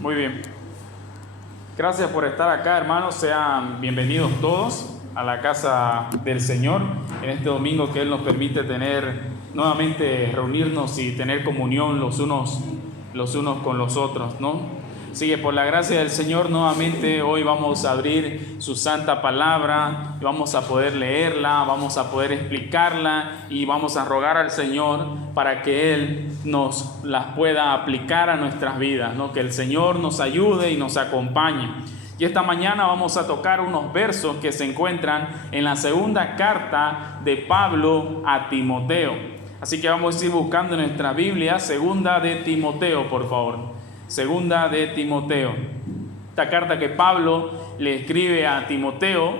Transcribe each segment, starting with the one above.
Muy bien. Gracias por estar acá, hermanos. Sean bienvenidos todos a la casa del Señor en este domingo que Él nos permite tener nuevamente, reunirnos y tener comunión los unos con los otros, ¿no? Así que por la gracia del Señor nuevamente hoy vamos a abrir su santa palabra, vamos a poder leerla, vamos a poder explicarla y vamos a rogar al Señor para que Él nos las pueda aplicar a nuestras vidas, ¿no? Que el Señor nos ayude y nos acompañe. Y esta mañana vamos a tocar unos versos que se encuentran en la segunda carta de Pablo a Timoteo. Así que vamos a ir buscando en nuestra Biblia, segunda de Timoteo, por favor. Segunda de Timoteo. Esta carta que Pablo le escribe a Timoteo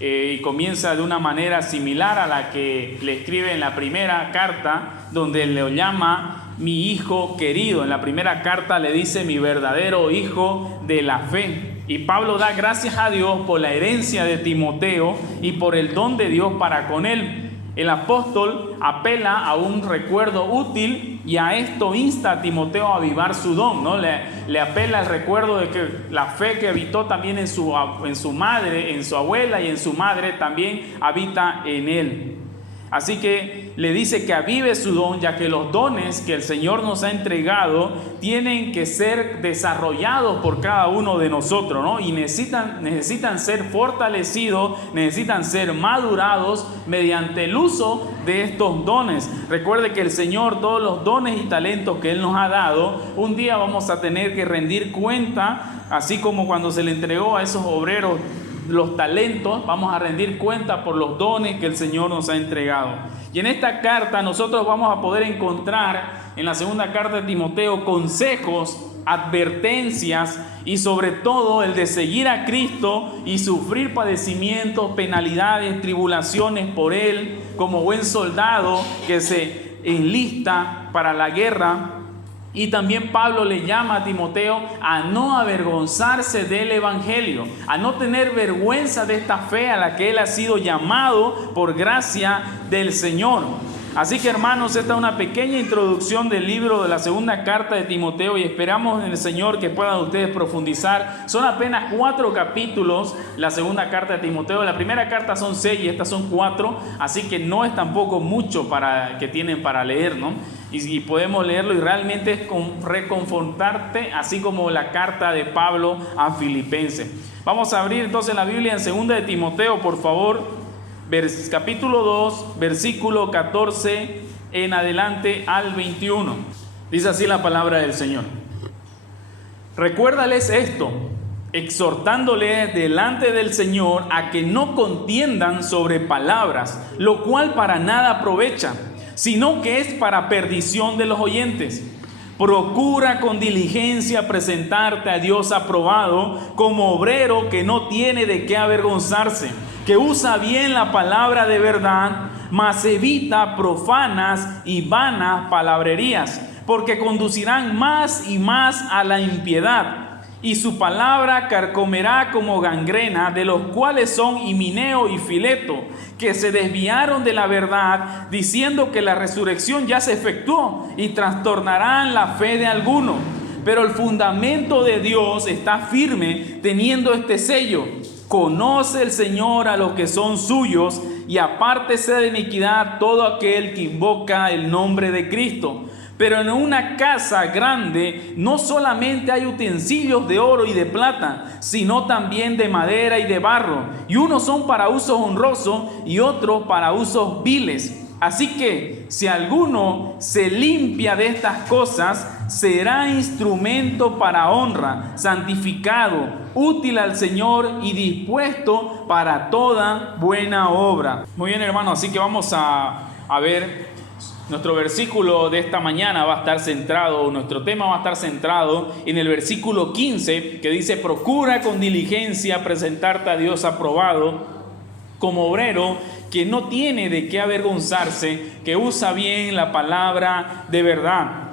y comienza de una manera similar a la que le escribe en la primera carta, donde le llama mi hijo querido. En la primera carta le dice mi verdadero hijo de la fe. Y Pablo da gracias a Dios por la herencia de Timoteo y por el don de Dios para con él. El apóstol apela a un recuerdo útil y a esto insta a Timoteo a avivar su don, ¿no? Le apela al recuerdo de que la fe que habitó también en su madre, en su abuela y en su madre también habita en él. Así que le dice que avive su don, ya que los dones que el Señor nos ha entregado tienen que ser desarrollados por cada uno de nosotros, ¿no? Y necesitan ser fortalecidos, necesitan ser madurados mediante el uso de estos dones. Recuerde que el Señor, todos los dones y talentos que Él nos ha dado, un día vamos a tener que rendir cuenta, así como cuando se le entregó a esos obreros los talentos, vamos a rendir cuenta por los dones que el Señor nos ha entregado. Y en esta carta nosotros vamos a poder encontrar en la segunda carta de Timoteo consejos, advertencias y sobre todo el de seguir a Cristo y sufrir padecimientos, penalidades, tribulaciones por Él como buen soldado que se enlista para la guerra. Y también Pablo le llama a Timoteo a no avergonzarse del evangelio, a no tener vergüenza de esta fe a la que él ha sido llamado por gracia del Señor. Así que, hermanos, esta es una pequeña introducción del libro de la segunda carta de Timoteo y esperamos en el Señor que puedan ustedes profundizar. Son apenas 4 capítulos la segunda carta de Timoteo. La primera carta son 6 y estas son 4, así que no es tampoco mucho que tienen para leer, ¿no? Y podemos leerlo y realmente es reconfortarte, así como la carta de Pablo a Filipenses. Vamos a abrir entonces la Biblia en segunda de Timoteo, por favor. Capítulo 2, versículo 14 en adelante al 21. Dice así la palabra del Señor. Recuérdales esto, exhortándoles delante del Señor a que no contiendan sobre palabras, lo cual para nada aprovecha, sino que es para perdición de los oyentes. Procura con diligencia presentarte a Dios aprobado como obrero que no tiene de qué avergonzarse, que usa bien la palabra de verdad, mas evita profanas y vanas palabrerías, porque conducirán más y más a la impiedad. Y su palabra carcomerá como gangrena, de los cuales son Himeneo y Fileto, que se desviaron de la verdad, diciendo que la resurrección ya se efectuó, y trastornarán la fe de alguno. Pero el fundamento de Dios está firme, teniendo este sello: conoce el Señor a los que son suyos, y apártese de iniquidad todo aquel que invoca el nombre de Cristo. Pero en una casa grande no solamente hay utensilios de oro y de plata, sino también de madera y de barro, y unos son para usos honrosos y otros para usos viles. Así que si alguno se limpia de estas cosas, será instrumento para honra, santificado, útil al Señor y dispuesto para toda buena obra. Muy bien, hermano, así que vamos a ver. Nuestro versículo de esta mañana va a estar centrado, nuestro tema va a estar centrado en el versículo 15, que dice: procura con diligencia presentarte a Dios aprobado como obrero que no tiene de qué avergonzarse, que usa bien la palabra de verdad.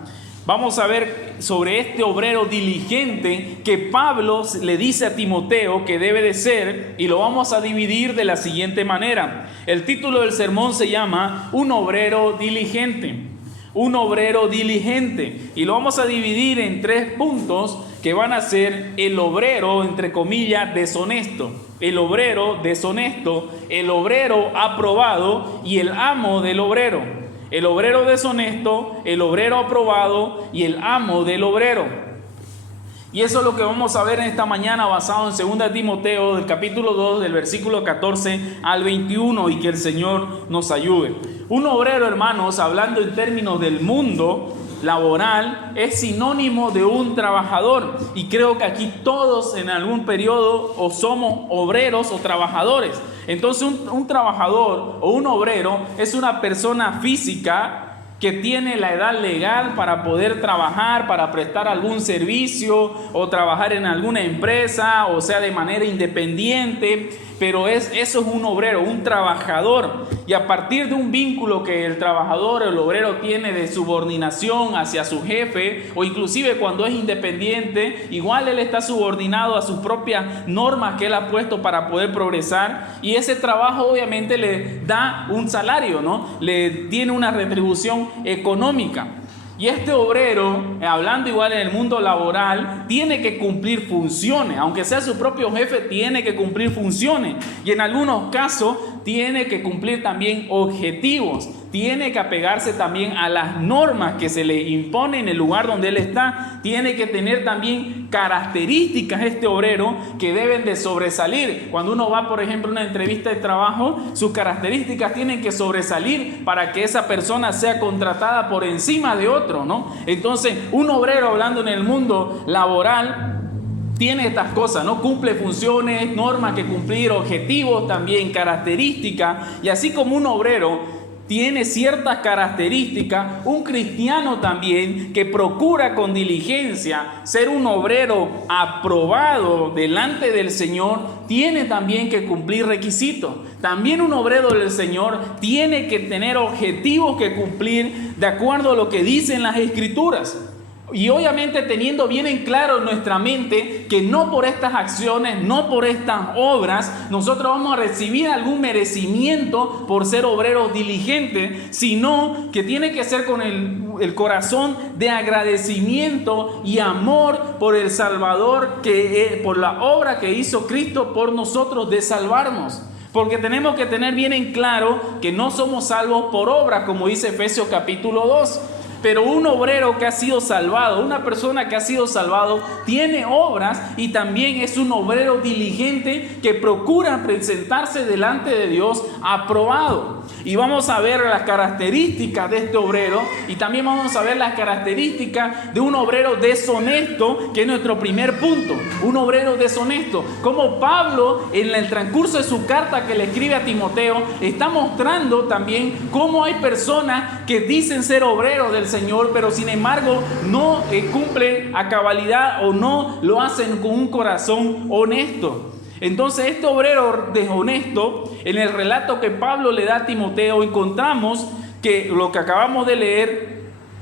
Vamos a ver sobre este obrero diligente que Pablo le dice a Timoteo que debe de ser, y lo vamos a dividir de la siguiente manera. El título del sermón se llama Un obrero diligente. un obrero diligente. Y lo vamos a dividir en 3 puntos que van a ser el obrero, entre comillas, deshonesto, el obrero deshonesto, el obrero aprobado y el amo del obrero. El obrero deshonesto, el obrero aprobado y el amo del obrero. Y eso es lo que vamos a ver en esta mañana basado en 2 Timoteo, del capítulo 2, del versículo 14 al 21, y que el Señor nos ayude. Un obrero, hermanos, hablando en términos del mundo laboral, es sinónimo de un trabajador. Y creo que aquí todos en algún periodo o somos obreros o trabajadores. Entonces un trabajador o un obrero es una persona física que tiene la edad legal para poder trabajar, para prestar algún servicio o trabajar en alguna empresa, o sea, de manera independiente, pero eso es un obrero, un trabajador. Y a partir de un vínculo que el trabajador, el obrero tiene de subordinación hacia su jefe, o inclusive cuando es independiente, igual él está subordinado a sus propias normas que él ha puesto para poder progresar, y ese trabajo obviamente le da un salario, ¿no? Le tiene una retribución económica. Y este obrero, hablando igual en el mundo laboral, tiene que cumplir funciones. Aunque sea su propio jefe, tiene que cumplir funciones. Y en algunos casos tiene que cumplir también objetivos. Tiene que apegarse también a las normas que se le imponen en el lugar donde él está. Tiene que tener también características este obrero que deben de sobresalir. Cuando uno va, por ejemplo, a una entrevista de trabajo, sus características tienen que sobresalir para que esa persona sea contratada por encima de otro, ¿no? Entonces, un obrero, hablando en el mundo laboral, tiene estas cosas, ¿no? Cumple funciones, normas que cumplir, objetivos también, características. Y así como un obrero tiene ciertas características, un cristiano también que procura con diligencia ser un obrero aprobado delante del Señor, tiene también que cumplir requisitos. También un obrero del Señor tiene que tener objetivos que cumplir de acuerdo a lo que dicen las Escrituras. Y obviamente teniendo bien en claro en nuestra mente que no por estas acciones, no por estas obras, nosotros vamos a recibir algún merecimiento por ser obreros diligentes, sino que tiene que ser con el corazón de agradecimiento y amor por el Salvador, por la obra que hizo Cristo por nosotros de salvarnos. Porque tenemos que tener bien en claro que no somos salvos por obras, como dice Efesios capítulo 2. Pero un obrero que ha sido salvado, una persona que ha sido salvado, tiene obras y también es un obrero diligente que procura presentarse delante de Dios aprobado. Y vamos a ver las características de este obrero y también vamos a ver las características de un obrero deshonesto, que es nuestro primer punto, un obrero deshonesto. Como Pablo en el transcurso de su carta que le escribe a Timoteo está mostrando también cómo hay personas que dicen ser obreros del Señor, pero sin embargo no cumplen a cabalidad o no lo hacen con un corazón honesto. Entonces este obrero deshonesto, en el relato que Pablo le da a Timoteo, encontramos que lo que acabamos de leer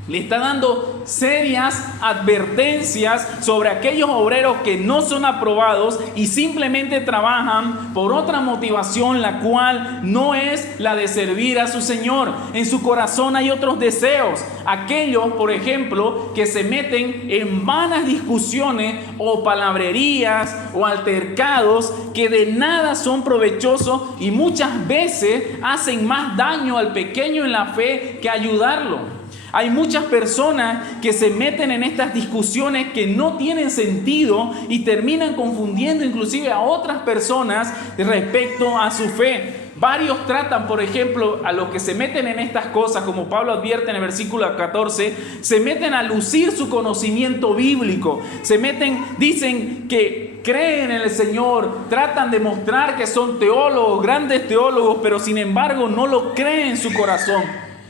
le está dando serias advertencias sobre aquellos obreros que no son aprobados y simplemente trabajan por otra motivación, la cual no es la de servir a su Señor. En su corazón hay otros deseos. Aquellos, por ejemplo, que se meten en vanas discusiones o palabrerías o altercados que de nada son provechosos y muchas veces hacen más daño al pequeño en la fe que ayudarlo. Hay muchas personas que se meten en estas discusiones que no tienen sentido y terminan confundiendo inclusive a otras personas respecto a su fe. Varios tratan, por ejemplo, a los que se meten en estas cosas, como Pablo advierte en el versículo 14, se meten a lucir su conocimiento bíblico, se meten, dicen que creen en el Señor, tratan de mostrar que son teólogos, grandes teólogos, pero sin embargo no lo creen en su corazón.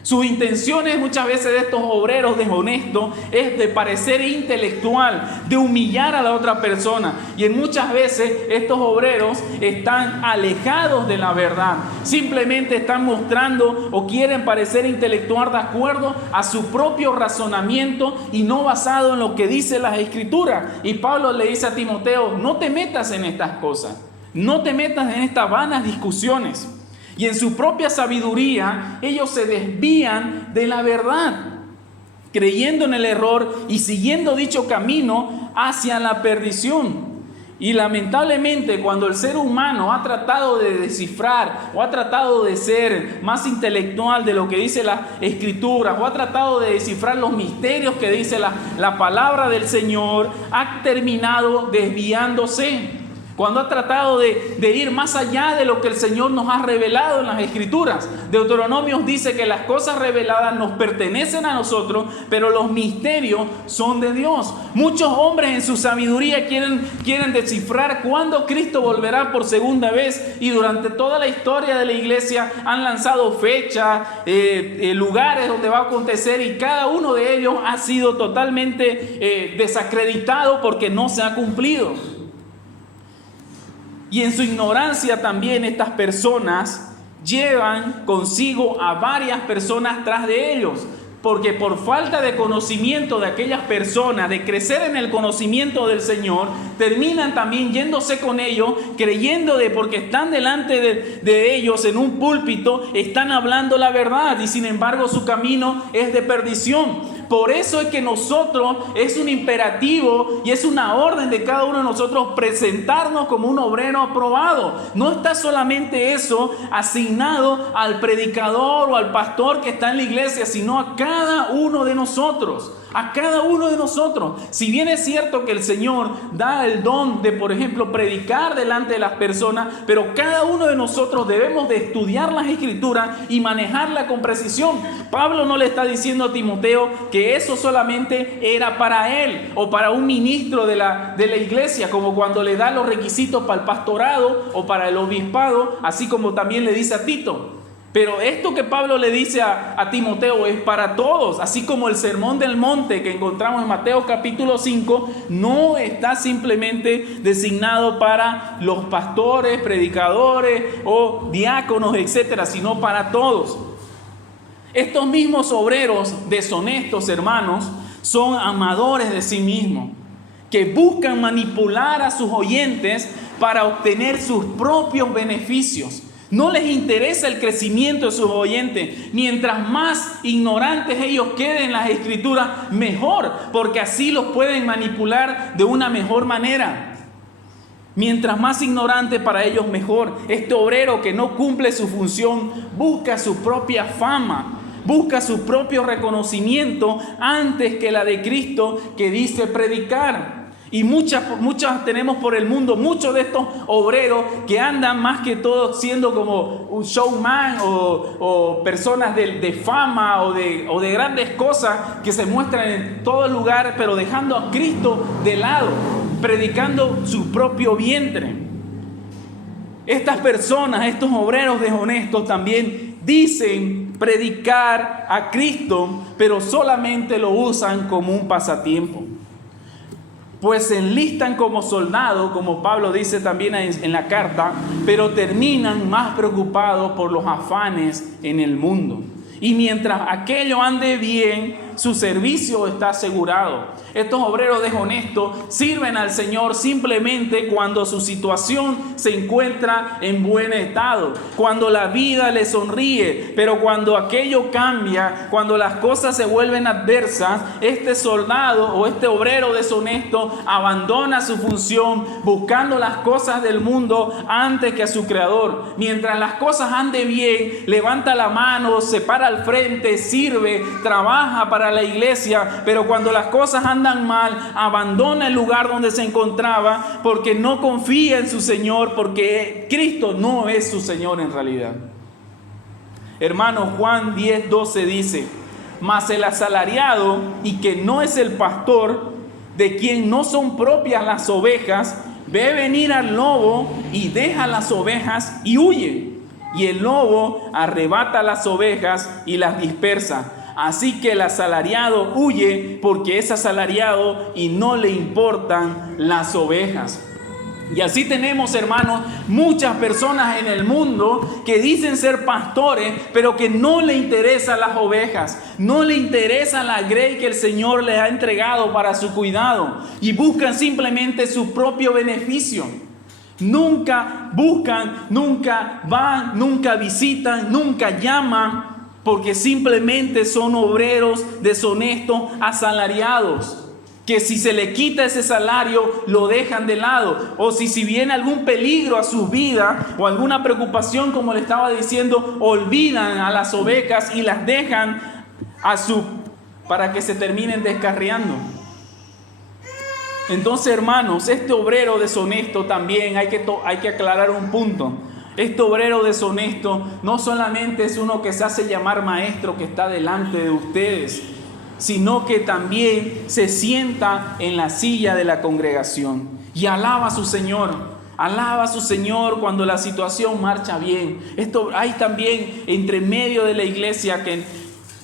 Sus intenciones muchas veces de estos obreros deshonestos es de parecer intelectual, de humillar a la otra persona. Y en muchas veces estos obreros están alejados de la verdad. Simplemente están mostrando o quieren parecer intelectual de acuerdo a su propio razonamiento y no basado en lo que dice las Escrituras. Y Pablo le dice a Timoteo, no te metas en estas cosas, no te metas en estas vanas discusiones. Y en su propia sabiduría, ellos se desvían de la verdad. creyendo en el error y siguiendo dicho camino hacia la perdición. Y lamentablemente cuando el ser humano ha tratado de descifrar o ha tratado de ser más intelectual de lo que dice la Escritura o ha tratado de descifrar los misterios que dice la palabra del Señor, ha terminado desviándose. Cuando ha tratado de ir más allá de lo que el Señor nos ha revelado en las Escrituras. Deuteronomio dice que las cosas reveladas nos pertenecen a nosotros, pero los misterios son de Dios. Muchos hombres en su sabiduría quieren descifrar cuándo Cristo volverá por segunda vez, y durante toda la historia de la iglesia han lanzado fechas, lugares donde va a acontecer, y cada uno de ellos ha sido totalmente desacreditado porque no se ha cumplido. Y en su ignorancia también estas personas llevan consigo a varias personas tras de ellos. Porque por falta de conocimiento de aquellas personas, de crecer en el conocimiento del Señor, terminan también yéndose con ellos, creyendo de porque están delante de ellos en un púlpito, están hablando la verdad, y sin embargo su camino es de perdición. Por eso es que nosotros, es un imperativo y es una orden de cada uno de nosotros presentarnos como un obrero aprobado. No está solamente eso asignado al predicador o al pastor que está en la iglesia, sino a cada uno de nosotros. A cada uno de nosotros. Si bien es cierto que el Señor da el don de, por ejemplo, predicar delante de las personas, pero cada uno de nosotros debemos de estudiar las Escrituras y manejarla con precisión. Pablo no le está diciendo a Timoteo que eso solamente era para él o para un ministro de la iglesia, como cuando le da los requisitos para el pastorado o para el obispado, así como también le dice a Tito. Pero esto que Pablo le dice a Timoteo es para todos, así como el sermón del monte que encontramos en Mateo capítulo 5, no está simplemente designado para los pastores, predicadores o diáconos, etcétera, sino para todos. Estos mismos obreros deshonestos, hermanos, son amadores de sí mismos, que buscan manipular a sus oyentes para obtener sus propios beneficios. No les interesa el crecimiento de sus oyentes. Mientras más ignorantes ellos queden en las Escrituras, mejor, porque así los pueden manipular de una mejor manera. Mientras más ignorante para ellos, mejor. Este obrero que no cumple su función busca su propia fama, busca su propio reconocimiento antes que la de Cristo que dice predicar. Y muchas tenemos por el mundo, muchos de estos obreros que andan más que todo siendo como un showman o personas de fama o de grandes cosas que se muestran en todo lugar, pero dejando a Cristo de lado, predicando su propio vientre. Estas personas, estos obreros deshonestos también dicen predicar a Cristo, pero solamente lo usan como un pasatiempo. Pues se enlistan como soldados, como Pablo dice también en la carta, pero terminan más preocupados por los afanes en el mundo. Y mientras aquello ande bien, su servicio está asegurado. Estos obreros deshonestos sirven al Señor simplemente cuando su situación se encuentra en buen estado, cuando la vida les sonríe, pero cuando aquello cambia, cuando las cosas se vuelven adversas, este soldado o este obrero deshonesto abandona su función buscando las cosas del mundo antes que a su Creador. Mientras las cosas anden bien, levanta la mano, se para al frente, sirve, trabaja para la iglesia, pero cuando las cosas andan mal, abandona el lugar donde se encontraba porque no confía en su Señor, porque Cristo no es su Señor en realidad. Hermano, Juan 10:12 dice: mas el asalariado, y que no es el pastor, de quien no son propias las ovejas, ve venir al lobo y deja las ovejas y huye. Y el lobo arrebata las ovejas y las dispersa. Así que el asalariado huye porque es asalariado y no le importan las ovejas. Y así tenemos, hermanos, muchas personas en el mundo que dicen ser pastores, pero que no le interesan las ovejas, no le interesa la grey que el Señor les ha entregado para su cuidado, y buscan simplemente su propio beneficio. Nunca buscan, nunca van, nunca visitan, nunca llaman porque simplemente son obreros deshonestos, asalariados, que si se le quita ese salario lo dejan de lado, o si viene algún peligro a su vida o alguna preocupación, como le estaba diciendo, olvidan a las ovejas y las dejan para que se terminen descarriando. Entonces, hermanos, este obrero deshonesto también hay que aclarar un punto. Este obrero deshonesto no solamente es uno que se hace llamar maestro, que está delante de ustedes, sino que también se sienta en la silla de la congregación y alaba a su Señor. Alaba a su Señor cuando la situación marcha bien. Hay también entre medio de la iglesia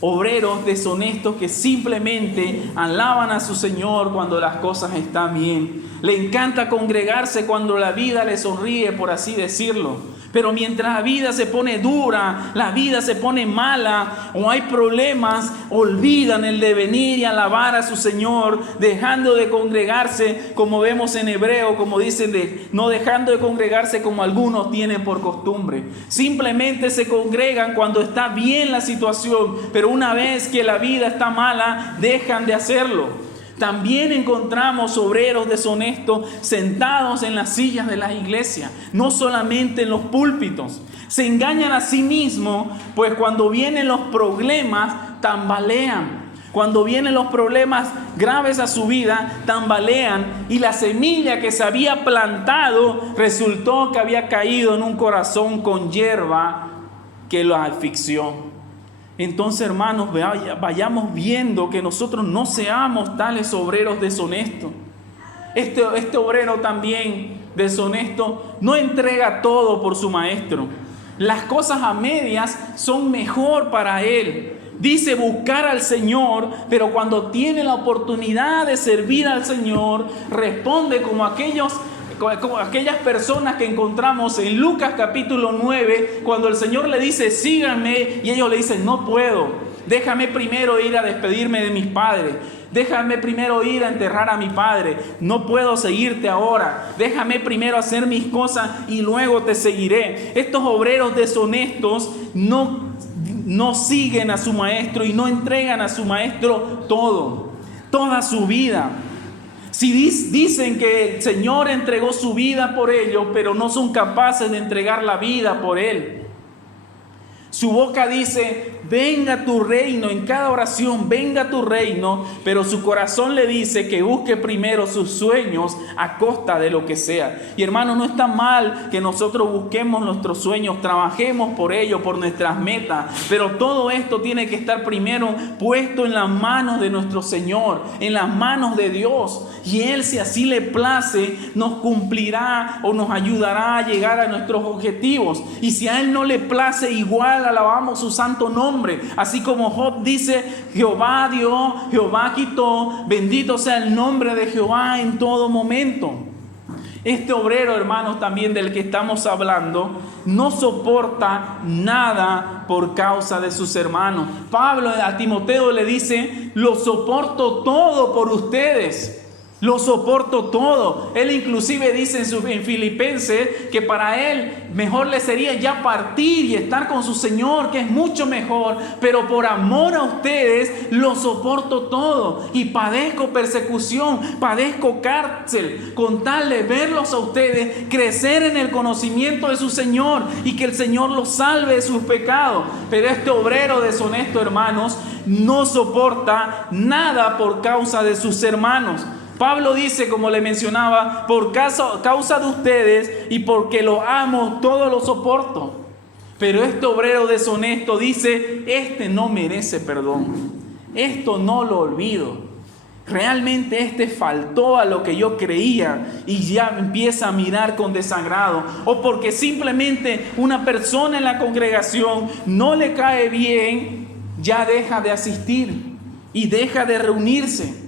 obreros deshonestos que simplemente alaban a su Señor cuando las cosas están bien. Le encanta congregarse cuando la vida le sonríe, por así decirlo. Pero mientras la vida se pone dura, la vida se pone mala o hay problemas, olvidan el de venir y alabar a su Señor, dejando de congregarse, como vemos en Hebreo, como dicen, no dejando de congregarse como algunos tienen por costumbre. Simplemente se congregan cuando está bien la situación, pero una vez que la vida está mala, dejan de hacerlo. También encontramos obreros deshonestos sentados en las sillas de la iglesia, no solamente en los púlpitos. Se engañan a sí mismos, pues cuando vienen los problemas, tambalean. Cuando vienen los problemas graves a su vida, tambalean, y la semilla que se había plantado resultó que había caído en un corazón con hierba que lo asfixió. Entonces, hermanos, vayamos viendo que nosotros no seamos tales obreros deshonestos. Este obrero también deshonesto no entrega todo por su maestro. Las cosas a medias son mejor para él. Dice buscar al Señor, pero cuando tiene la oportunidad de servir al Señor, responde como aquellas personas que encontramos en Lucas capítulo 9, cuando el Señor le dice, síganme, y ellos le dicen, no puedo, déjame primero ir a despedirme de mis padres, déjame primero ir a enterrar a mi padre, no puedo seguirte ahora, déjame primero hacer mis cosas y luego te seguiré. Estos obreros deshonestos no siguen a su maestro y no entregan a su maestro toda su vida. Si dicen que el Señor entregó su vida por ellos, pero no son capaces de entregar la vida por Él. Su boca dice, venga tu reino, en cada oración, venga tu reino, pero su corazón le dice que busque primero sus sueños a costa de lo que sea. Y hermano, no está mal que nosotros busquemos nuestros sueños, trabajemos por ellos, por nuestras metas, pero todo esto tiene que estar primero puesto en las manos de nuestro Señor, en las manos de Dios. Y Él, si así le place, nos cumplirá o nos ayudará a llegar a nuestros objetivos. Y si a Él no le place, igual alabamos su santo nombre. Así como Job dice, Jehová dio, Jehová quitó, bendito sea el nombre de Jehová en todo momento. Este obrero, hermanos, también del que estamos hablando, no soporta nada por causa de sus hermanos. Pablo a Timoteo le dice, lo soporto todo por ustedes. Lo soporto todo. Él inclusive dice en Filipenses que para él mejor le sería ya partir y estar con su Señor, que es mucho mejor. Pero por amor a ustedes lo soporto todo. Y padezco persecución, padezco cárcel, con tal de verlos a ustedes crecer en el conocimiento de su Señor y que el Señor los salve de sus pecados. Pero este obrero deshonesto, hermanos, no soporta nada por causa de sus hermanos. Pablo dice, como le mencionaba, por causa de ustedes y porque lo amo, todo lo soporto. Pero este obrero deshonesto dice, este no merece perdón, esto no lo olvido. Realmente este faltó a lo que yo creía y ya empieza a mirar con desagrado. O porque simplemente una persona en la congregación no le cae bien, ya deja de asistir y deja de reunirse.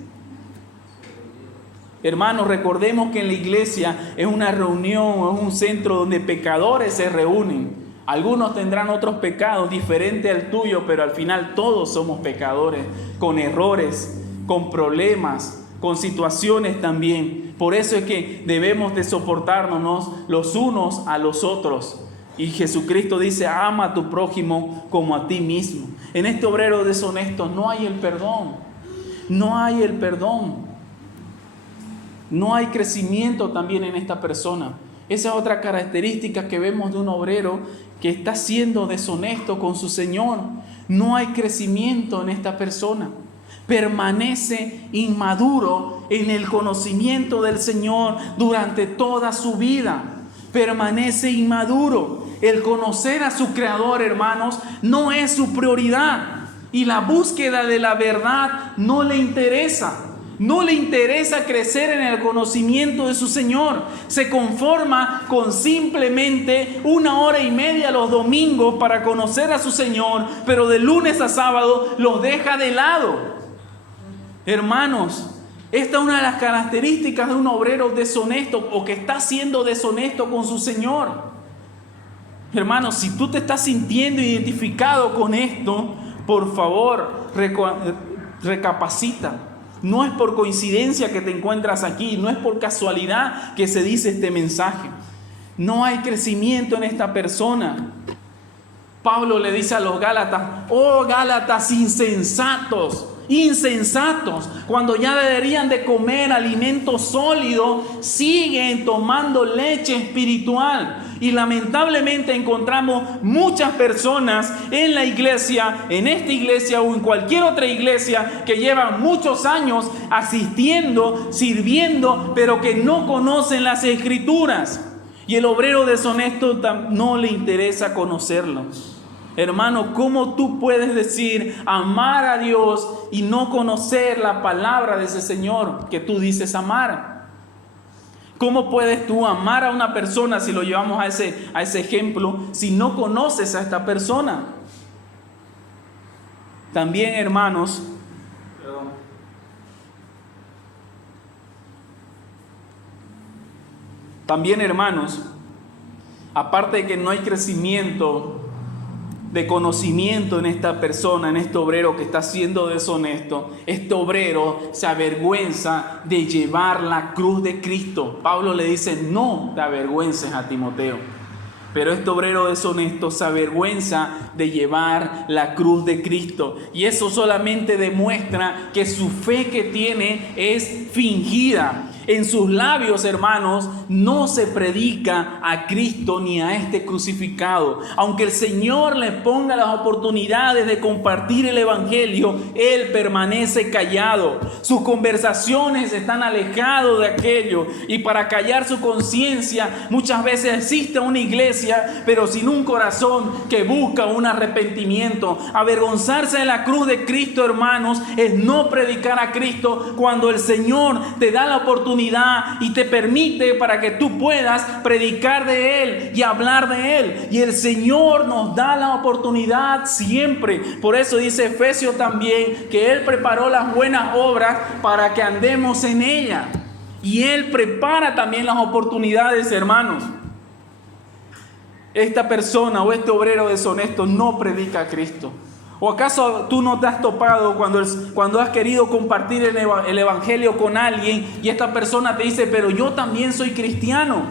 Hermanos, recordemos que en la iglesia es una reunión, es un centro donde pecadores se reúnen. Algunos tendrán otros pecados diferentes al tuyo, pero al final todos somos pecadores, con errores, con problemas, con situaciones también. Por eso es que debemos de soportarnos los unos a los otros. Y Jesucristo dice, ama a tu prójimo como a ti mismo. En este obrero deshonesto no hay el perdón. No hay el perdón. No hay crecimiento también en esta persona. Esa es otra característica que vemos de un obrero que está siendo deshonesto con su Señor. No hay crecimiento en esta persona. Permanece inmaduro en el conocimiento del Señor durante toda su vida. Permanece inmaduro. El conocer a su Creador, hermanos, no es su prioridad. Y la búsqueda de la verdad no le interesa. No le interesa crecer en el conocimiento de su Señor. Se conforma con simplemente 1 hora y media los domingos para conocer a su Señor, pero de lunes a sábado los deja de lado. Hermanos, esta es una de las características de un obrero deshonesto o que está siendo deshonesto con su Señor. Hermanos, si tú te estás sintiendo identificado con esto, por favor, recapacita. No es por coincidencia que te encuentras aquí, no es por casualidad que se dice este mensaje. No hay crecimiento en esta persona. Pablo le dice a los Gálatas, oh Gálatas insensatos, cuando ya deberían de comer alimento sólido, siguen tomando leche espiritual. Y lamentablemente encontramos muchas personas en la iglesia, en esta iglesia o en cualquier otra iglesia, que llevan muchos años asistiendo, sirviendo, pero que no conocen las Escrituras. Y el obrero deshonesto no le interesa conocerlo. Hermano, ¿cómo tú puedes decir amar a Dios y no conocer la palabra de ese Señor que tú dices amar? ¿Cómo puedes tú amar a una persona, si lo llevamos a ese ejemplo, si no conoces a esta persona? También, hermanos, aparte de que no hay crecimiento de conocimiento en esta persona, en este obrero que está siendo deshonesto, este obrero se avergüenza de llevar la cruz de Cristo. Pablo le dice, no te avergüences a Timoteo. Pero este obrero deshonesto se avergüenza de llevar la cruz de Cristo. Y eso solamente demuestra que su fe que tiene es fingida. En sus labios, hermanos, no se predica a Cristo ni a este crucificado. Aunque el Señor les ponga las oportunidades de compartir el Evangelio, Él permanece callado. Sus conversaciones están alejadas de aquello. Y para callar su conciencia, muchas veces existe una iglesia, pero sin un corazón que busca un arrepentimiento. Avergonzarse de la cruz de Cristo, hermanos, es no predicar a Cristo cuando el Señor te da la oportunidad y te permite para que tú puedas predicar de Él y hablar de Él. Y el Señor nos da la oportunidad siempre. Por eso dice Efesios también que Él preparó las buenas obras para que andemos en ellas. Y Él prepara también las oportunidades, hermanos. Esta persona o este obrero deshonesto no predica a Cristo. ¿O acaso tú no te has topado cuando has querido compartir el Evangelio con alguien y esta persona te dice, pero yo también soy cristiano?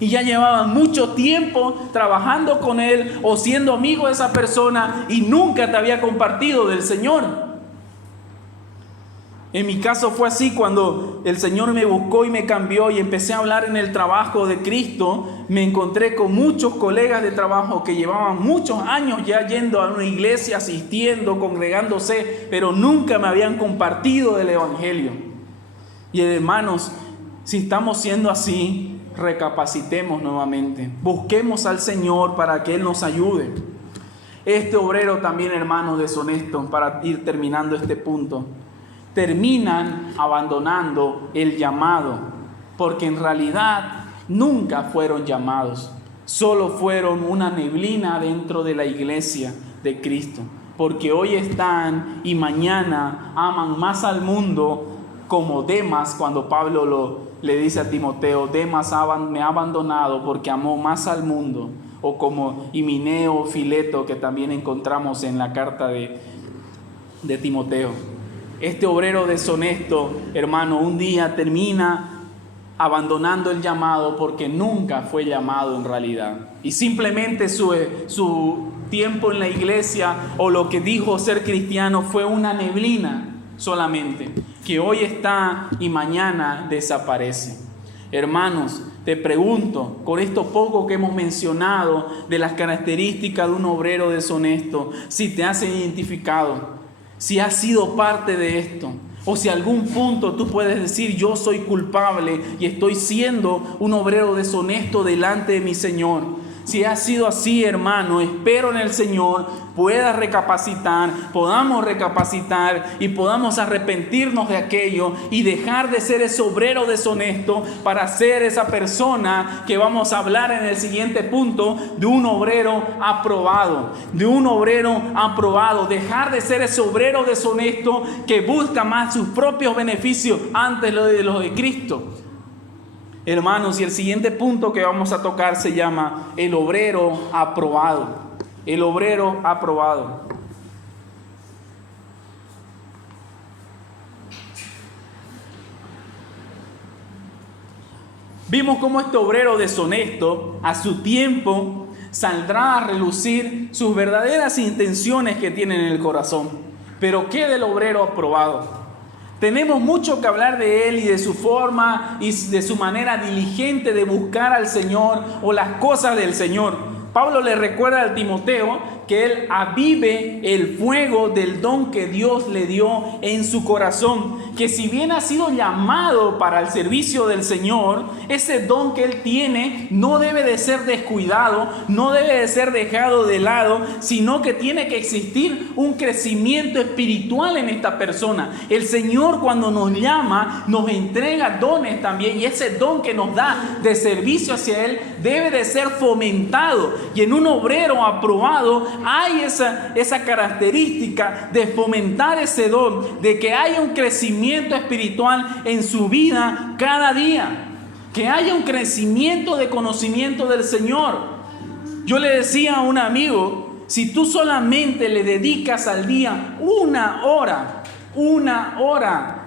Y ya llevaban mucho tiempo trabajando con él o siendo amigo de esa persona y nunca te había compartido del Señor. En mi caso fue así cuando el Señor me buscó y me cambió y empecé a hablar en el trabajo de Cristo. Me encontré con muchos colegas de trabajo que llevaban muchos años ya yendo a una iglesia, asistiendo, congregándose, pero nunca me habían compartido del Evangelio. Y hermanos, si estamos siendo así, recapacitemos nuevamente. Busquemos al Señor para que Él nos ayude. Este obrero también, hermanos, deshonesto, para ir terminando este punto, terminan abandonando el llamado, porque en realidad nunca fueron llamados, solo fueron una neblina dentro de la iglesia de Cristo, porque hoy están y mañana aman más al mundo, como Demas, cuando Pablo le dice a Timoteo, Demas me ha abandonado porque amó más al mundo, o como Himeneo, Fileto, que también encontramos en la carta de Timoteo. Este obrero deshonesto, hermano, un día termina abandonando el llamado porque nunca fue llamado en realidad. Y simplemente su tiempo en la iglesia o lo que dijo ser cristiano fue una neblina solamente, que hoy está y mañana desaparece. Hermanos, te pregunto, con esto poco que hemos mencionado de las características de un obrero deshonesto, si te has identificado, si has sido parte de esto, o si algún punto tú puedes decir: yo soy culpable y estoy siendo un obrero deshonesto delante de mi Señor. Si ha sido así, hermano, espero en el Señor puedas recapacitar, podamos recapacitar y podamos arrepentirnos de aquello y dejar de ser ese obrero deshonesto para ser esa persona que vamos a hablar en el siguiente punto, de un obrero aprobado, de un obrero aprobado. Dejar de ser ese obrero deshonesto que busca más sus propios beneficios antes de los de Cristo. Hermanos, y el siguiente punto que vamos a tocar se llama el obrero aprobado. El obrero aprobado. Vimos cómo este obrero deshonesto a su tiempo saldrá a relucir sus verdaderas intenciones que tiene en el corazón. Pero ¿qué del obrero aprobado? Tenemos mucho que hablar de él y de su forma y de su manera diligente de buscar al Señor o las cosas del Señor. Pablo le recuerda al Timoteo que él avive el fuego del don que Dios le dio en su corazón, que si bien ha sido llamado para el servicio del Señor, ese don que él tiene no debe de ser descuidado, no debe de ser dejado de lado, sino que tiene que existir un crecimiento espiritual en esta persona. El Señor, cuando nos llama, nos entrega dones también, y ese don que nos da de servicio hacia Él debe de ser fomentado, y en un obrero aprobado hay esa característica de fomentar ese don, de que haya un crecimiento espiritual en su vida cada día, que haya un crecimiento de conocimiento del Señor. Yo le decía a un amigo: si tú solamente le dedicas al día una hora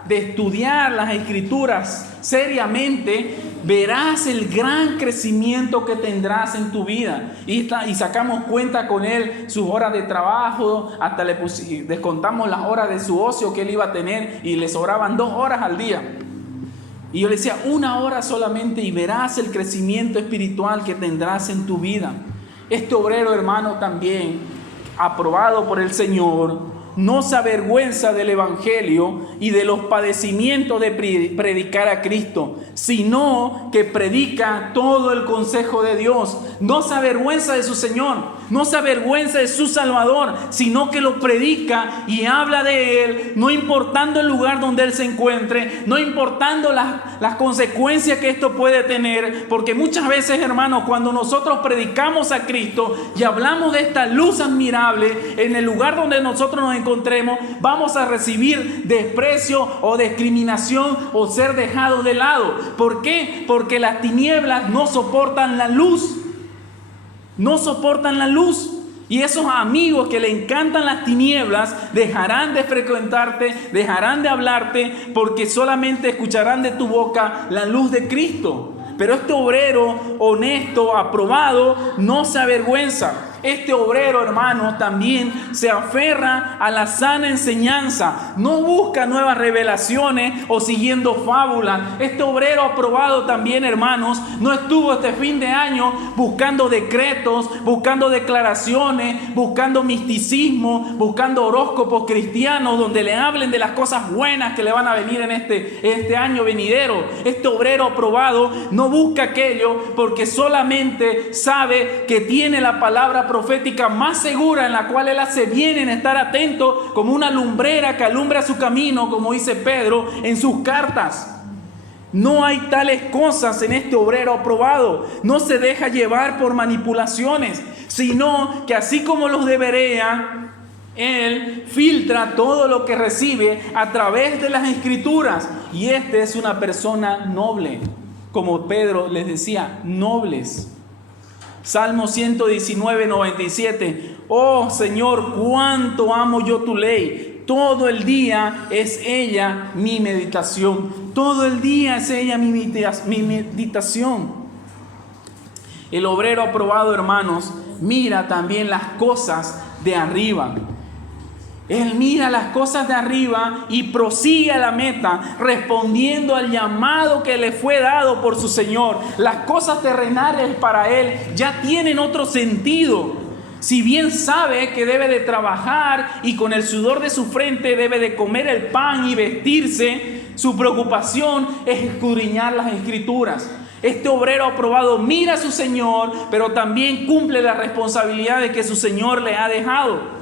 de estudiar las Escrituras seriamente, verás el gran crecimiento que tendrás en tu vida. Y sacamos cuenta con él sus horas de trabajo, hasta descontamos las horas de su ocio que él iba a tener y le sobraban 2 horas al día. Y yo le decía: 1 hora solamente y verás el crecimiento espiritual que tendrás en tu vida. Este obrero, hermano, también aprobado por el Señor, no se avergüenza del Evangelio y de los padecimientos de predicar a Cristo, sino que predica todo el consejo de Dios. No se avergüenza de su Señor, no se avergüenza de su Salvador, sino que lo predica y habla de Él, no importando el lugar donde Él se encuentre, no importando las consecuencias que esto puede tener. Porque muchas veces, hermanos, cuando nosotros predicamos a Cristo y hablamos de esta luz admirable en el lugar donde nosotros nos encontremos, vamos a recibir desprecio o discriminación o ser dejados de lado. ¿Por qué? Porque las tinieblas no soportan la luz. No soportan la luz. Y esos amigos que le encantan las tinieblas dejarán de frecuentarte, dejarán de hablarte, porque solamente escucharán de tu boca la luz de Cristo. Pero este obrero honesto, aprobado, no se avergüenza. Este obrero, hermanos, también se aferra a la sana enseñanza. No busca nuevas revelaciones o siguiendo fábulas. Este obrero aprobado también, hermanos, no estuvo este fin de año buscando decretos, buscando declaraciones, buscando misticismo, buscando horóscopos cristianos donde le hablen de las cosas buenas que le van a venir en este año venidero. Este obrero aprobado no busca aquello porque solamente sabe que tiene la palabra profética más segura, en la cual él hace bien en estar atento como una lumbrera que alumbra su camino, como dice Pedro en sus cartas. No hay tales cosas en este obrero aprobado. No se deja llevar por manipulaciones, sino que así como los de Berea, él filtra todo lo que recibe a través de las Escrituras. Y este es una persona noble, como Pedro les decía, nobles. Salmo 119, 97. Oh Señor, cuánto amo yo tu ley. todo el día es ella mi meditación. Todo el día es ella mi meditación. El obrero aprobado, hermanos, mira también las cosas de arriba. Él mira las cosas de arriba y prosigue a la meta, respondiendo al llamado que le fue dado por su Señor. Las cosas terrenales para él ya tienen otro sentido. Si bien sabe que debe de trabajar y con el sudor de su frente debe de comer el pan y vestirse, su preocupación es escudriñar las Escrituras. Este obrero aprobado mira a su Señor, pero también cumple las responsabilidades que su Señor le ha dejado.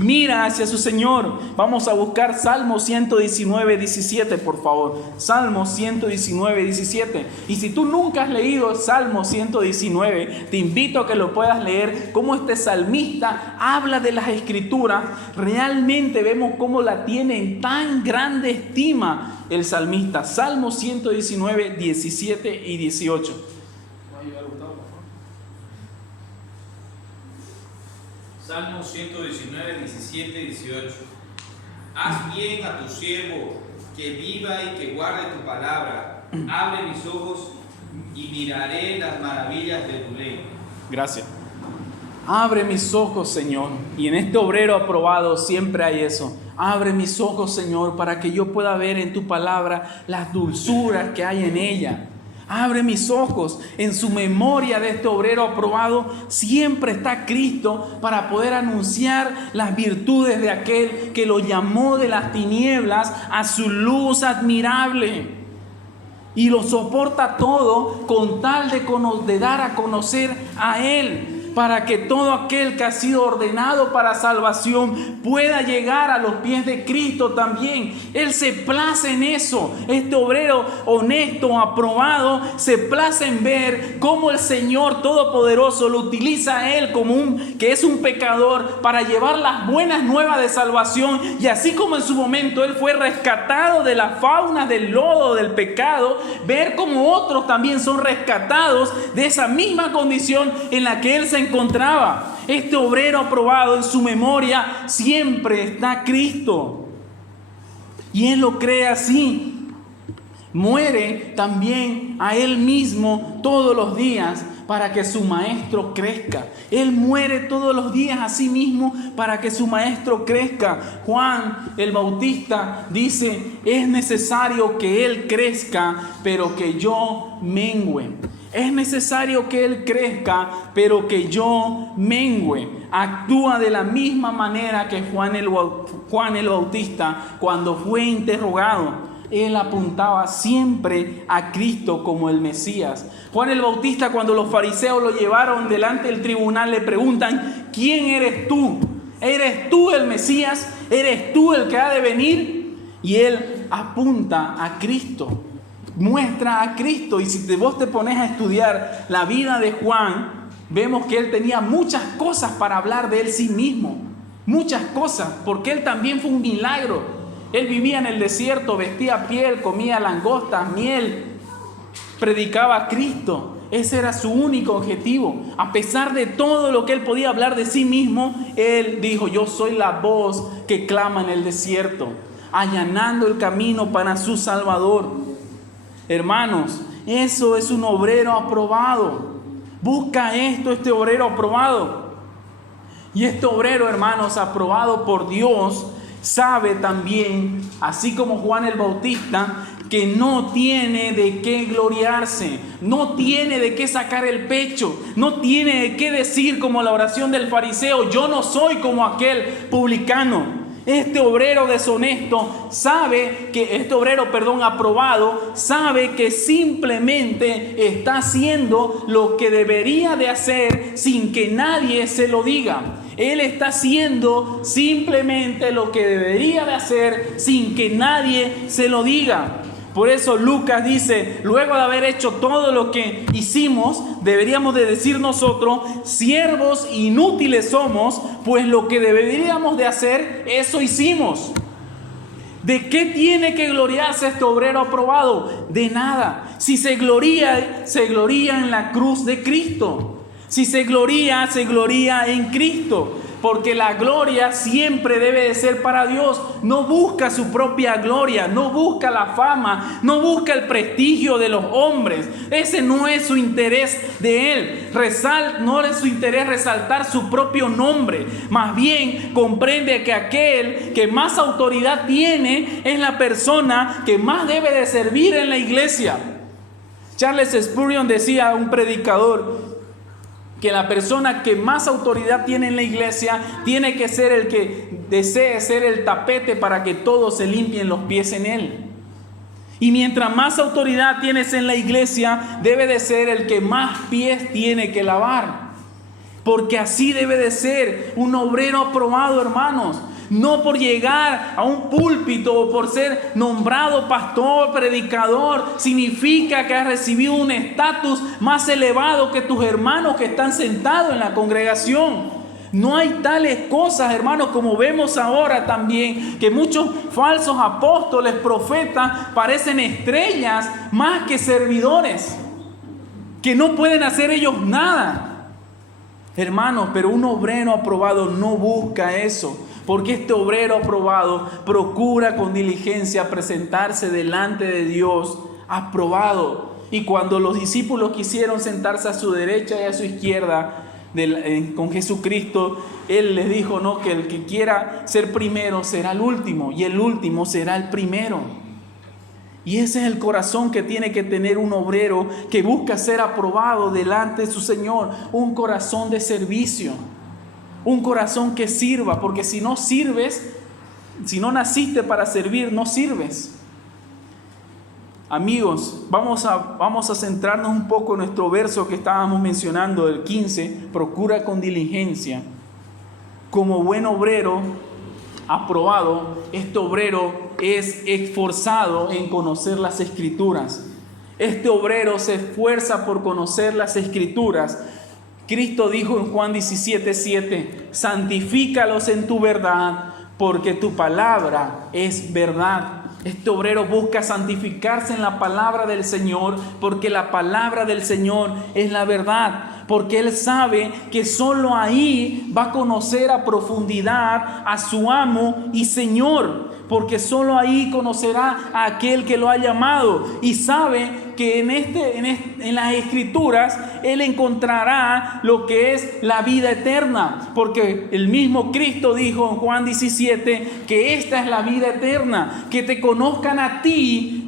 Mira hacia su Señor. Vamos a buscar Salmo 119, 17, por favor. Salmo 119, 17. Y si tú nunca has leído Salmo 119, te invito a que lo puedas leer. Cómo este salmista habla de las Escrituras. Realmente vemos cómo la tiene en tan grande estima el salmista. Salmo 119, 17 y 18. Salmo 119, 17 y 18. Haz bien a tu siervo, que viva y que guarde tu palabra. Abre mis ojos y miraré las maravillas de tu ley. Gracias. Abre mis ojos, Señor. Y en este obrero aprobado siempre hay eso. Abre mis ojos, Señor, para que yo pueda ver en tu palabra las dulzuras que hay en ella. Abre mis ojos. En su memoria de este obrero aprobado siempre está Cristo para poder anunciar las virtudes de aquel que lo llamó de las tinieblas a su luz admirable. Y lo soporta todo con tal de dar a conocer a Él, para que todo aquel que ha sido ordenado para salvación pueda llegar a los pies de Cristo también. Él se place en eso. Este obrero honesto, aprobado, se place en ver cómo el Señor Todopoderoso lo utiliza a él que es un pecador, para llevar las buenas nuevas de salvación. Y así como en su momento él fue rescatado de la fauna del lodo del pecado, ver cómo otros también son rescatados de esa misma condición en la que él se encontraba. Este obrero aprobado, en su memoria siempre está Cristo, y él lo cree así. Muere también a él mismo todos los días para que su maestro crezca. Él muere todos los días a sí mismo para que su maestro crezca. Juan el Bautista dice: es necesario que él crezca, pero que yo mengüe. Es necesario que él crezca, pero que yo mengüe. Actúa de la misma manera que Juan el Bautista cuando fue interrogado. Él apuntaba siempre a Cristo como el Mesías. Juan el Bautista, cuando los fariseos lo llevaron delante del tribunal, le preguntan: ¿quién eres tú? ¿Eres tú el Mesías? ¿Eres tú el que ha de venir? Y él apunta a Cristo. Muestra a Cristo. Y si vos te pones a estudiar la vida de Juan, vemos que él tenía muchas cosas para hablar de él sí mismo. Muchas cosas, porque él también fue un milagro. Él vivía en el desierto, vestía piel, comía langostas, miel, predicaba a Cristo. Ese era su único objetivo. A pesar de todo lo que él podía hablar de sí mismo, él dijo: yo soy la voz que clama en el desierto, allanando el camino para su Salvador. Hermanos, eso es un obrero aprobado. Busca esto, este obrero aprobado. Y este obrero, hermanos, aprobado por Dios, sabe también, así como Juan el Bautista, que no tiene de qué gloriarse, no tiene de qué sacar el pecho, no tiene de qué decir como la oración del fariseo: yo no soy como aquel publicano. Este obrero deshonesto sabe que, aprobado, sabe que simplemente está haciendo lo que debería de hacer sin que nadie se lo diga. Él está haciendo simplemente lo que debería de hacer sin que nadie se lo diga. Por eso Lucas dice: luego de haber hecho todo lo que hicimos, deberíamos de decir nosotros: siervos inútiles somos, pues lo que deberíamos de hacer, eso hicimos. ¿De qué tiene que gloriarse este obrero aprobado? De nada. Si se gloría en la cruz de Cristo. Si se gloría en Cristo. Porque la gloria siempre debe de ser para Dios. No busca su propia gloria, no busca la fama, no busca el prestigio de los hombres. Ese no es su interés de él. No es su interés resaltar su propio nombre. Más bien comprende que aquel que más autoridad tiene es la persona que más debe de servir en la iglesia. Charles Spurgeon decía, un predicador, que la persona que más autoridad tiene en la iglesia tiene que ser el que desee ser el tapete para que todos se limpien los pies en él. Y mientras más autoridad tienes en la iglesia, debe de ser el que más pies tiene que lavar. Porque así debe de ser un obrero aprobado, hermanos. No por llegar a un púlpito o por ser nombrado pastor, predicador, significa que has recibido un estatus más elevado que tus hermanos que están sentados en la congregación. No hay tales cosas, hermanos, como vemos ahora también, que muchos falsos apóstoles, profetas, parecen estrellas más que servidores, que no pueden hacer ellos nada. Hermanos, pero un obrero aprobado no busca eso. Porque este obrero aprobado procura con diligencia presentarse delante de Dios aprobado. Y cuando los discípulos quisieron sentarse a su derecha y a su izquierda con Jesucristo, Él les dijo, no, que el que quiera ser primero será el último y el último será el primero. Y ese es el corazón que tiene que tener un obrero que busca ser aprobado delante de su Señor. Un corazón de servicio. Un corazón que sirva, porque si no sirves, si no naciste para servir, no sirves. Amigos, vamos a centrarnos un poco en nuestro verso que estábamos mencionando, el 15. Procura con diligencia. Como buen obrero aprobado, este obrero es esforzado en conocer las Escrituras. Este obrero se esfuerza por conocer las Escrituras. Cristo dijo en Juan 17:7, santifícalos en tu verdad, porque tu palabra es verdad. Este obrero busca santificarse en la palabra del Señor, porque la palabra del Señor es la verdad. Porque él sabe que solo ahí va a conocer a profundidad a su amo y Señor. Porque solo ahí conocerá a aquel que lo ha llamado. Y sabe que en las Escrituras él encontrará lo que es la vida eterna. Porque el mismo Cristo dijo en Juan 17 que esta es la vida eterna. Que te conozcan a ti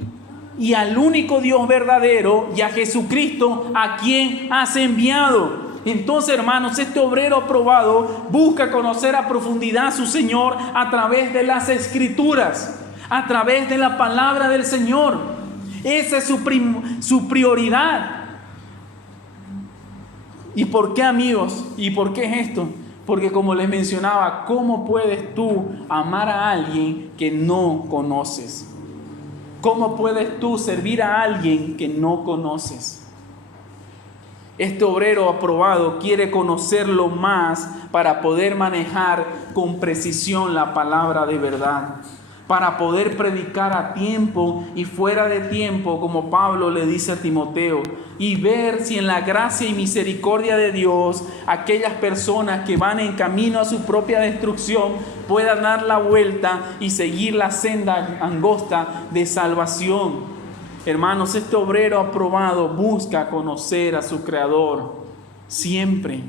y al único Dios verdadero y a Jesucristo a quien has enviado. Entonces, hermanos, este obrero aprobado busca conocer a profundidad a su Señor a través de las Escrituras, a través de la palabra del Señor. Esa es su prioridad. ¿Y por qué, amigos? ¿Y por qué es esto? Porque como les mencionaba, ¿cómo puedes tú amar a alguien que no conoces? ¿Cómo puedes tú servir a alguien que no conoces? Este obrero aprobado quiere conocerlo más para poder manejar con precisión la palabra de verdad, para poder predicar a tiempo y fuera de tiempo, como Pablo le dice a Timoteo, y ver si en la gracia y misericordia de Dios aquellas personas que van en camino a su propia destrucción puedan dar la vuelta y seguir la senda angosta de salvación. Hermanos, este obrero aprobado busca conocer a su Creador siempre.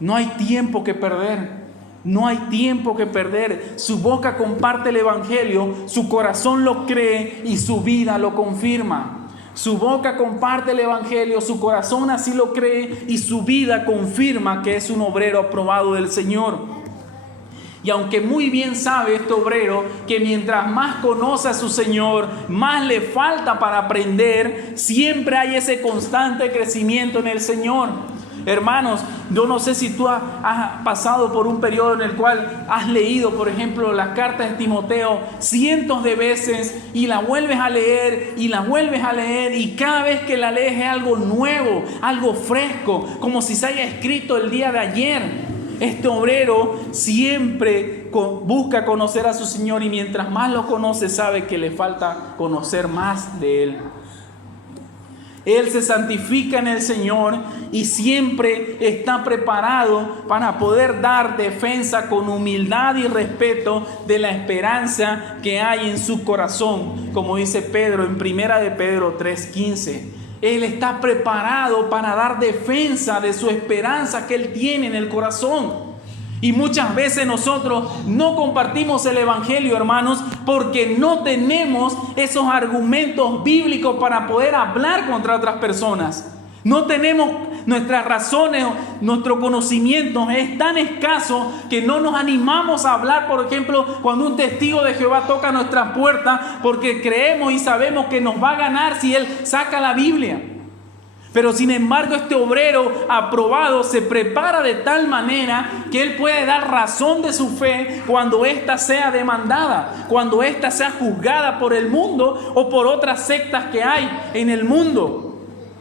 No hay tiempo que perder. No hay tiempo que perder. Su boca comparte el Evangelio, su corazón lo cree y su vida lo confirma. Su boca comparte el Evangelio, su corazón así lo cree y su vida confirma que es un obrero aprobado del Señor. Y aunque muy bien sabe este obrero que mientras más conoce a su Señor, más le falta para aprender, siempre hay ese constante crecimiento en el Señor. Hermanos, yo no sé si tú has pasado por un periodo en el cual has leído, por ejemplo, las cartas de Timoteo cientos de veces y la vuelves a leer y la vuelves a leer y cada vez que la lees es algo nuevo, algo fresco, como si se haya escrito el día de ayer. Este obrero siempre busca conocer a su Señor y mientras más lo conoce sabe que le falta conocer más de Él. Él se santifica en el Señor y siempre está preparado para poder dar defensa con humildad y respeto de la esperanza que hay en su corazón, como dice Pedro en 1 de Pedro 3:15. Él está preparado para dar defensa de su esperanza que Él tiene en el corazón. Y muchas veces nosotros no compartimos el Evangelio, hermanos, porque no tenemos esos argumentos bíblicos para poder hablar contra otras personas. No tenemos nuestras razones, nuestro conocimiento es tan escaso que no nos animamos a hablar, por ejemplo, cuando un testigo de Jehová toca nuestra puerta, porque creemos y sabemos que nos va a ganar si él saca la Biblia. Pero sin embargo, este obrero aprobado se prepara de tal manera que él puede dar razón de su fe cuando ésta sea demandada, cuando ésta sea juzgada por el mundo o por otras sectas que hay en el mundo.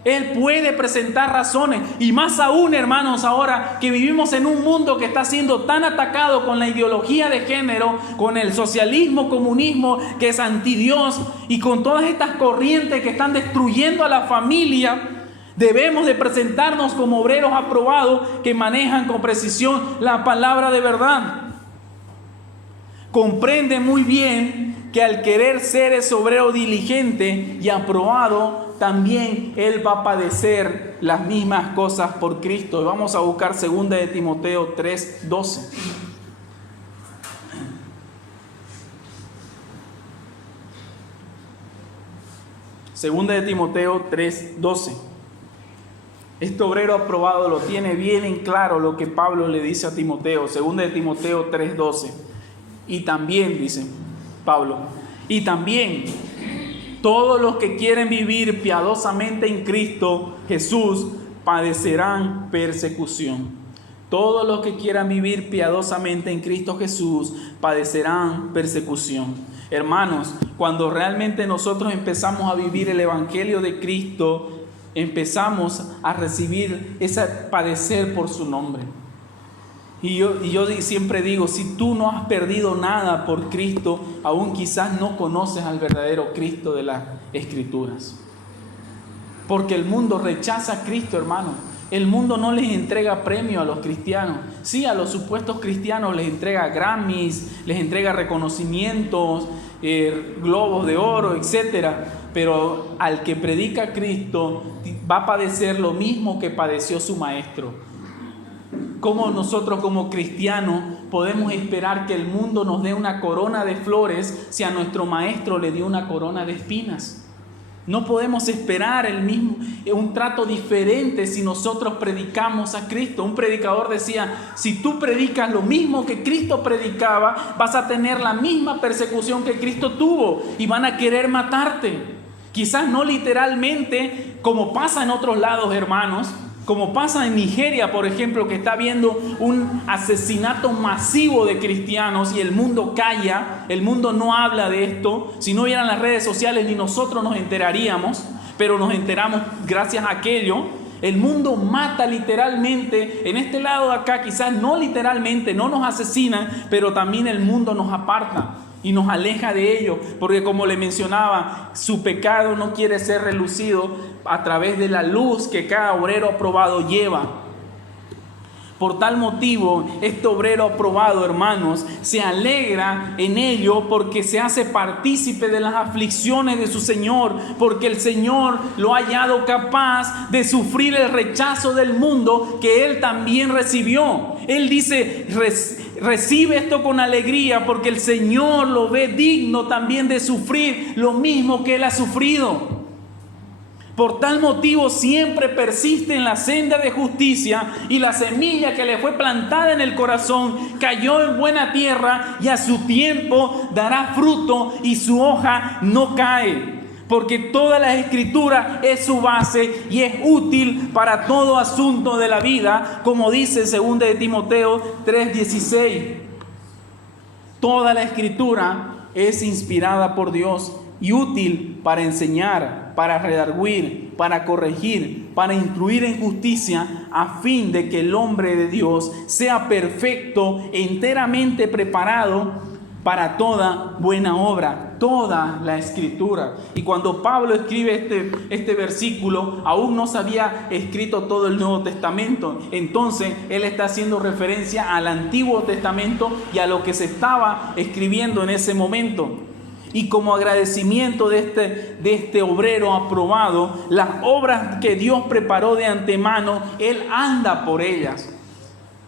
Él puede presentar razones, y más aún, hermanos, ahora que vivimos en un mundo que está siendo tan atacado con la ideología de género, con el socialismo, comunismo, que es antidios, y con todas estas corrientes que están destruyendo a la familia. Debemos de presentarnos como obreros aprobados que manejan con precisión la palabra de verdad. Comprende muy bien que al querer ser ese obrero diligente y aprobado, también él va a padecer las mismas cosas por Cristo. Y vamos a buscar 2 de Timoteo 3:12. Segunda de Timoteo 3:12. Este obrero aprobado lo tiene bien en claro lo que Pablo le dice a Timoteo. Segunda de Timoteo 3:12. Y también, dice Pablo, y también todos los que quieren vivir piadosamente en Cristo Jesús padecerán persecución. Todos los que quieran vivir piadosamente en Cristo Jesús padecerán persecución. Hermanos, cuando realmente nosotros empezamos a vivir el Evangelio de Cristo, empezamos a recibir ese padecer por su nombre. Y yo siempre digo, si tú no has perdido nada por Cristo, aún quizás no conoces al verdadero Cristo de las Escrituras. Porque el mundo rechaza a Cristo, hermano. El mundo no les entrega premio a los cristianos. Sí, a los supuestos cristianos les entrega Grammys, les entrega reconocimientos, globos de oro, etcétera. Pero al que predica a Cristo va a padecer lo mismo que padeció su maestro. ¿Cómo nosotros como cristianos podemos esperar que el mundo nos dé una corona de flores si a nuestro maestro le dio una corona de espinas? No podemos esperar un trato diferente si nosotros predicamos a Cristo. Un predicador decía, si tú predicas lo mismo que Cristo predicaba, vas a tener la misma persecución que Cristo tuvo y van a querer matarte. Quizás no literalmente, como pasa en otros lados, hermanos, como pasa en Nigeria, por ejemplo, que está habiendo un asesinato masivo de cristianos y el mundo calla, el mundo no habla de esto. Si no hubieran las redes sociales ni nosotros nos enteraríamos, pero nos enteramos gracias a aquello. El mundo mata literalmente. En este lado de acá quizás no literalmente, no nos asesinan, pero también el mundo nos aparta y nos aleja de ello, porque como le mencionaba, su pecado no quiere ser relucido a través de la luz que cada obrero aprobado lleva. Por tal motivo, este obrero aprobado, hermanos, se alegra en ello porque se hace partícipe de las aflicciones de su Señor, porque el Señor lo ha hallado capaz de sufrir el rechazo del mundo que él también recibió. Él dice, recibe esto con alegría porque el Señor lo ve digno también de sufrir lo mismo que él ha sufrido. Por tal motivo siempre persiste en la senda de justicia y la semilla que le fue plantada en el corazón cayó en buena tierra y a su tiempo dará fruto y su hoja no cae. Porque toda la Escritura es su base y es útil para todo asunto de la vida, como dice 2 de Timoteo 3:16. Toda la Escritura es inspirada por Dios y útil para enseñar, para redarguir, para corregir, para instruir en justicia, a fin de que el hombre de Dios sea perfecto, enteramente preparado para toda buena obra, toda la Escritura. Y cuando Pablo escribe este versículo, aún no se había escrito todo el Nuevo Testamento. Entonces, él está haciendo referencia al Antiguo Testamento y a lo que se estaba escribiendo en ese momento. Y como agradecimiento de este obrero aprobado, las obras que Dios preparó de antemano, él anda por ellas.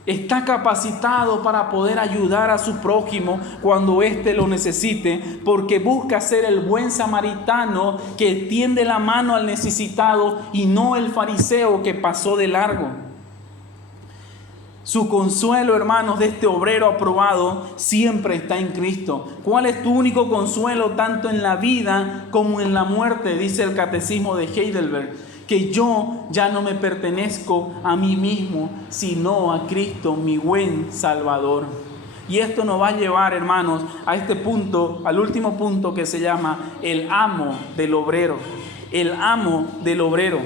Está capacitado para poder ayudar a su prójimo cuando éste lo necesite, porque busca ser el buen samaritano que tiende la mano al necesitado y no el fariseo que pasó de largo. Su consuelo, hermanos, de este obrero aprobado siempre está en Cristo. ¿Cuál es tu único consuelo tanto en la vida como en la muerte? Dice el Catecismo de Heidelberg, que yo ya no me pertenezco a mí mismo, sino a Cristo, mi buen Salvador. Y esto nos va a llevar, hermanos, a este punto, al último punto que se llama el amo del obrero. El amo del obrero.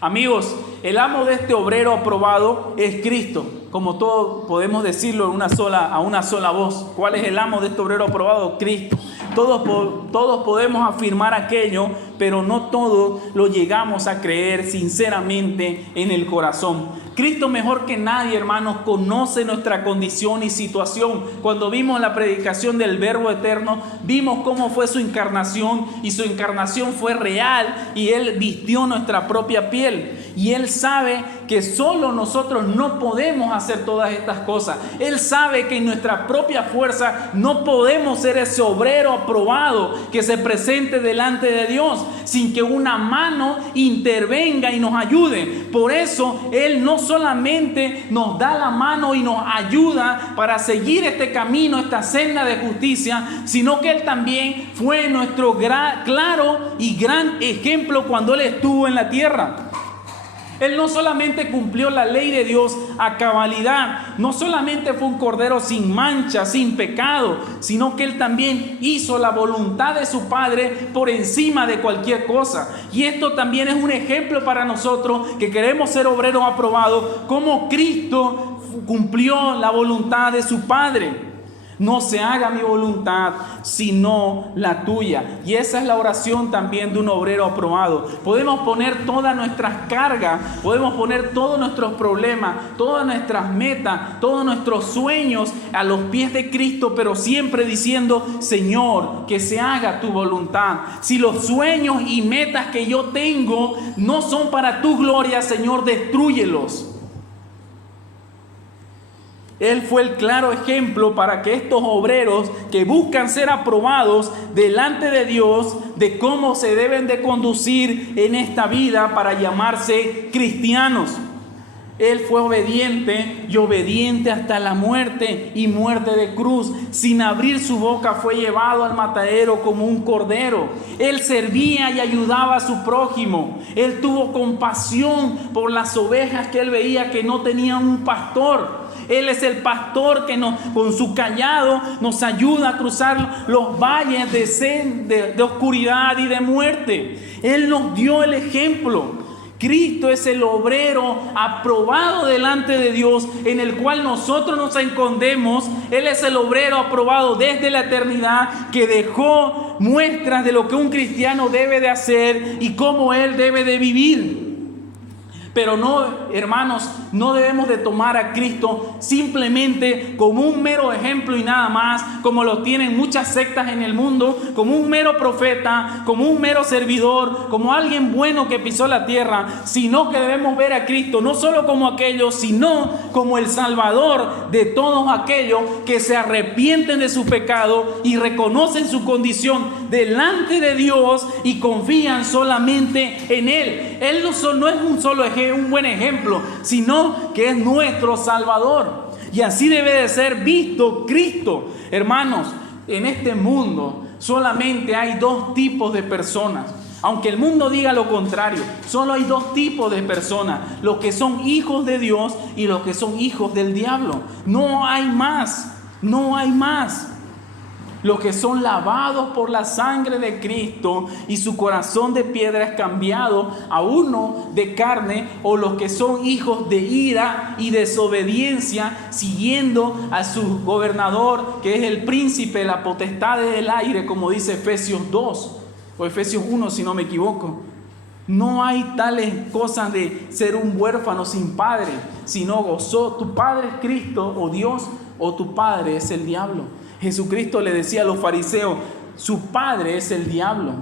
Amigos, el amo de este obrero aprobado es Cristo. Como todos podemos decirlo a una sola voz. ¿Cuál es el amo de este obrero aprobado? Cristo. Todos podemos afirmar aquello, pero no todos lo llegamos a creer sinceramente en el corazón. Cristo mejor que nadie, hermanos, conoce nuestra condición y situación. Cuando vimos la predicación del Verbo Eterno, vimos cómo fue su encarnación, y su encarnación fue real, y Él vistió nuestra propia piel. Y Él sabe que solo nosotros no podemos hacer todas estas cosas. Él sabe que en nuestra propia fuerza no podemos ser ese obrero aprobado que se presente delante de Dios sin que una mano intervenga y nos ayude. Por eso Él no solamente nos da la mano y nos ayuda para seguir este camino, esta senda de justicia, sino que Él también fue nuestro claro y gran ejemplo cuando Él estuvo en la tierra. Él no solamente cumplió la ley de Dios a cabalidad, no solamente fue un cordero sin mancha, sin pecado, sino que Él también hizo la voluntad de su Padre por encima de cualquier cosa. Y esto también es un ejemplo para nosotros que queremos ser obreros aprobados, como Cristo cumplió la voluntad de su Padre. No se haga mi voluntad, sino la tuya. Y esa es la oración también de un obrero aprobado. Podemos poner todas nuestras cargas, podemos poner todos nuestros problemas, todas nuestras metas, todos nuestros sueños a los pies de Cristo, pero siempre diciendo: Señor, que se haga tu voluntad. Si los sueños y metas que yo tengo no son para tu gloria, Señor, destrúyelos. Él fue el claro ejemplo para que estos obreros que buscan ser aprobados delante de Dios, de cómo se deben de conducir en esta vida para llamarse cristianos. Él fue obediente y obediente hasta la muerte y muerte de cruz. Sin abrir su boca fue llevado al matadero como un cordero. Él servía y ayudaba a su prójimo. Él tuvo compasión por las ovejas que él veía que no tenían un pastor. Él es el pastor que con su cayado nos ayuda a cruzar los valles de oscuridad y de muerte. Él nos dio el ejemplo. Cristo es el obrero aprobado delante de Dios, en el cual nosotros nos escondemos. Él es el obrero aprobado desde la eternidad, que dejó muestras de lo que un cristiano debe de hacer y cómo él debe de vivir. Pero no, hermanos, no debemos de tomar a Cristo simplemente como un mero ejemplo y nada más, como lo tienen muchas sectas en el mundo, como un mero profeta, como un mero servidor, como alguien bueno que pisó la tierra, sino que debemos ver a Cristo no solo como aquello, sino como el Salvador de todos aquellos que se arrepienten de su pecado y reconocen su condición delante de Dios y confían solamente en Él. Él no es un buen ejemplo, sino que es nuestro Salvador. Y así debe de ser visto Cristo. Hermanos, en este mundo solamente hay dos tipos de personas. Aunque el mundo diga lo contrario, solo hay dos tipos de personas: los que son hijos de Dios y los que son hijos del diablo. No hay más, no hay más. los que son lavados por la sangre de Cristo y su corazón de piedra es cambiado a uno de carne, o los que son hijos de ira y desobediencia, siguiendo a su gobernador, que es el príncipe, la potestad del aire, como dice Efesios 2 o Efesios 1 si no me equivoco. No hay tales cosas de ser un huérfano sin padre, sino gozó. Tu padre es Cristo o Dios, o tu padre es el diablo. Jesucristo le decía a los fariseos, su padre es el diablo.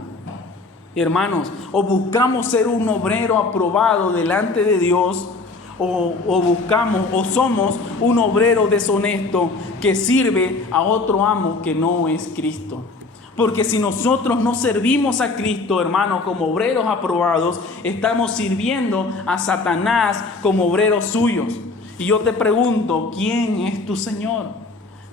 Hermanos, o buscamos ser un obrero aprobado delante de Dios, o somos un obrero deshonesto que sirve a otro amo que no es Cristo. Porque si nosotros no servimos a Cristo, hermanos, como obreros aprobados, estamos sirviendo a Satanás como obreros suyos. Y yo te pregunto, ¿quién es tu Señor?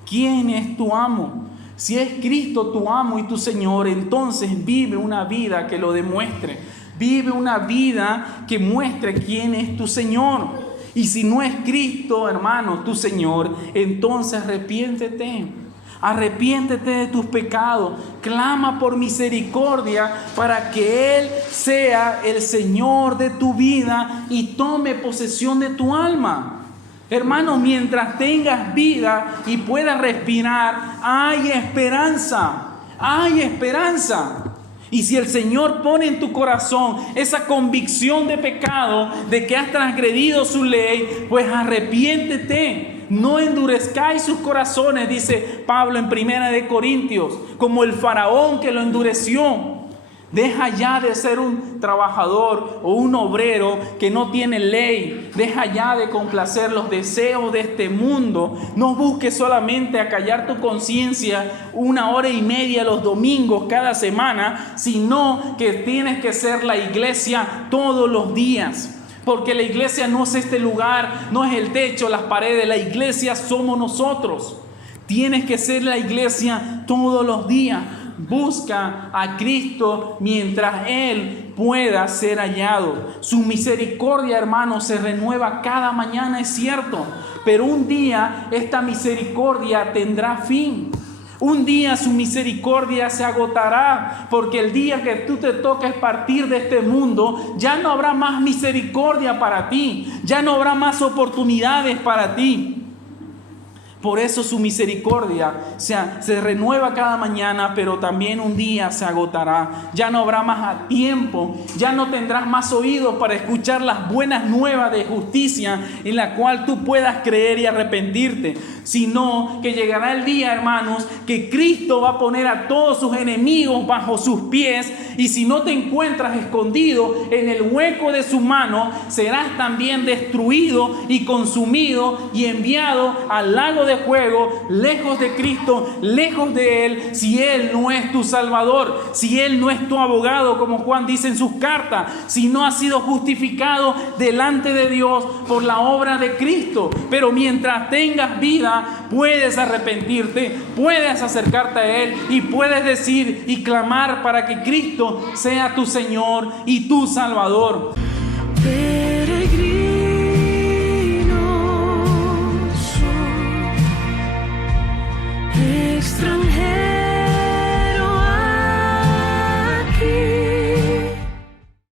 ¿Quién es tu amo? Si es Cristo tu amo y tu Señor, entonces vive una vida que lo demuestre. Vive una vida que muestre quién es tu Señor. Y si no es Cristo, hermano, tu Señor, entonces arrepiéntete. Arrepiéntete de tus pecados. Clama por misericordia para que Él sea el Señor de tu vida y tome posesión de tu alma. Hermano, mientras tengas vida y puedas respirar, hay esperanza, hay esperanza. Y si el Señor pone en tu corazón esa convicción de pecado, de que has transgredido su ley, pues arrepiéntete. No endurezcáis sus corazones, dice Pablo en 1 Corintios, como el faraón que lo endureció. Deja ya de ser un trabajador o un obrero que no tiene ley. Deja ya de complacer los deseos de este mundo. No busques solamente acallar tu conciencia 1 hora y media los domingos cada semana, sino que tienes que ser la iglesia todos los días. Porque la iglesia no es este lugar, no es el techo, las paredes. La iglesia somos nosotros. Tienes que ser la iglesia todos los días. Busca a Cristo mientras Él pueda ser hallado. Su misericordia, hermano, se renueva cada mañana, es cierto. Pero un día esta misericordia tendrá fin. Un día su misericordia se agotará, porque el día que tú te toques partir de este mundo, ya no habrá más misericordia para ti. Ya no habrá más oportunidades para ti. Por eso su misericordia se renueva cada mañana, pero también un día se agotará. Ya no habrá más tiempo, ya no tendrás más oídos para escuchar las buenas nuevas de justicia en la cual tú puedas creer y arrepentirte. Sino que llegará el día, hermanos, que Cristo va a poner a todos sus enemigos bajo sus pies. Y si no te encuentras escondido en el hueco de su mano, serás también destruido y consumido y enviado al lago de fuego, lejos de Cristo, lejos de Él, si Él no es tu Salvador, si Él no es tu abogado, como Juan dice en sus cartas, si no has sido justificado delante de Dios por la obra de Cristo. Pero mientras tengas vida, puedes arrepentirte, puedes acercarte a Él y puedes decir y clamar para que Cristo sea tu Señor y tu Salvador. Peregrino soy, extranjero.